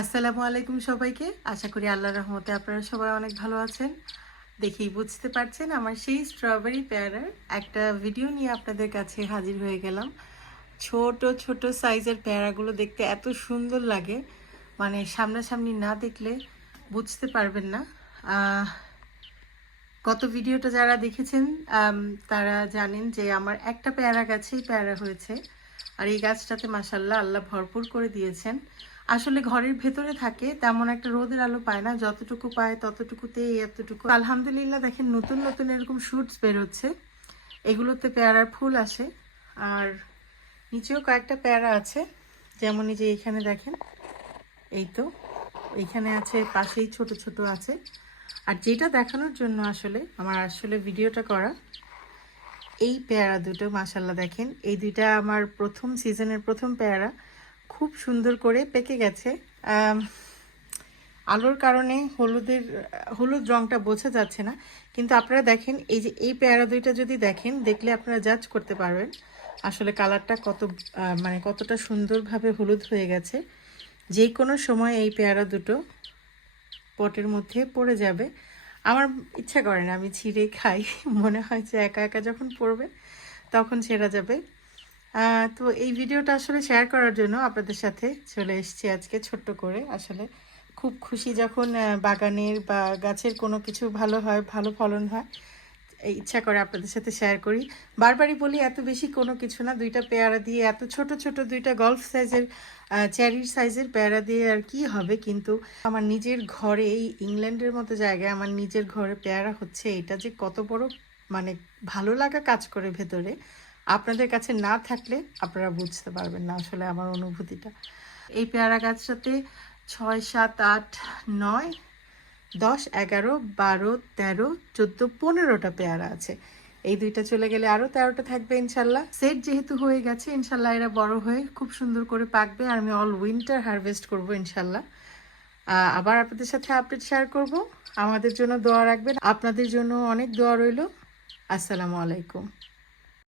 আসসালামু আলাইকুম সবাইকে। আশা করি আল্লাহর রহমতে আপনারা সবাই অনেক ভালো আছেন। দেখেই বুঝতে পারছেন আমার সেই স্ট্রবেরি পেয়ারার একটা ভিডিও নিয়ে আপনাদের কাছে হাজির হয়ে গেলাম। ছোট ছোট সাইজের পেয়ারাগুলো দেখতে এত সুন্দর লাগে। মানে সামনাসামনি না দেখলে বুঝতে পারবেন না। গত ভিডিওটা যারা দেখেছেন তারা জানেন যে আমার একটা পেয়ারা গাছেই পেয়ারা হয়েছে। আর এই গাছটাতে মাসাল্লাহ আল্লাহ ভরপুর করে দিয়েছেন। আসলে ঘরের ভেতরে থাকে, তেমন একটা রোদের আলো পায় না। যতটুকু পায় ততটুকুতে এতটুকু। আলহামদুলিল্লাহ, দেখেন নতুন নতুন এরকম শুটস বেরোচ্ছে। এগুলোতে পেয়ারার ফুল আসে। আর নিচেও কয়েকটা পেয়ারা আছে। যেমন এই যে এখানে দেখেন, এই তো এইখানে আছে, পাশেই ছোট ছোট আছে। আর যেটা দেখানোর জন্য আসলে, আমার আসলে ভিডিওটা করা, এই পেয়ারা দুটো মাসাল্লাহ দেখেন, এই দুইটা আমার প্রথম সিজনের প্রথম পেয়ারা। খুব সুন্দর করে পেকে গেছে। আলোর কারণে হলুদের, হলুদ রংটা বোঝা যাচ্ছে না। কিন্তু আপনারা দেখেন, এই যে এই পেয়ারা দুইটা যদি দেখেন, দেখলে আপনারা জাজ করতে পারবেন আসলে কালারটা কত মানে কতটা সুন্দরভাবে হলুদ হয়ে গেছে। যে কোনো সময় এই পেয়ারা দুটো পটের মধ্যে পড়ে যাবে। আমার ইচ্ছা করে না, আমি ছিঁড়ে খাই। মনে হয় যে একা একা যখন পড়বে, তখন ছেঁড়া যাবে। তো এই ভিডিওটা আসলে শেয়ার করার জন্য আপনাদের সাথে চলে এসেছি আজকে ছোট্ট করে। আসলে খুব খুশি যখন বাগানের বা গাছের কোনো কিছু ভালো হয়, ভালো ফলন হয় ইচ্ছা করে আপনাদের সাথে শেয়ার করি। বারবারই বলি, এত বেশি কোনো কিছু না, দুইটা পেয়ারা দিয়ে, এত ছোট ছোট দুইটা গল্ফ সাইজের চ্যারির সাইজের পেয়ারা দিয়ে আর কি হবে, কিন্তু আমার নিজের ঘরে, এই ইংল্যান্ডের মতো জায়গায় আমার নিজের ঘরে পেয়ারা হচ্ছে, এটা যে কত বড় মানে ভালো লাগা কাজ করে ভেতরে। আপনাদের কাছে না থাকলে আপনারা বুঝতে পারবেন না আসলে আমার অনুভূতিটা। এই পেয়ারা গাছটাতে ছয়, সাত, আট, নয়, দশ, এগারো, বারো, তেরো, চোদ্দ, পনেরোটা পেয়ারা আছে। এই দুইটা চলে গেলে আরও তেরোটা থাকবে ইনশাল্লাহ। সেট যেহেতু হয়ে গেছে, ইনশাল্লাহ এরা বড় হয়ে খুব সুন্দর করে পাকবে আর আমি অল উইন্টার হারভেস্ট করব ইনশাল্লাহ। আবার আপনাদের সাথে আপডেট শেয়ার করব। আমাদের জন্য দোয়া রাখবেন। আপনাদের জন্য অনেক দোয়া রইল। আসসালামু আলাইকুম।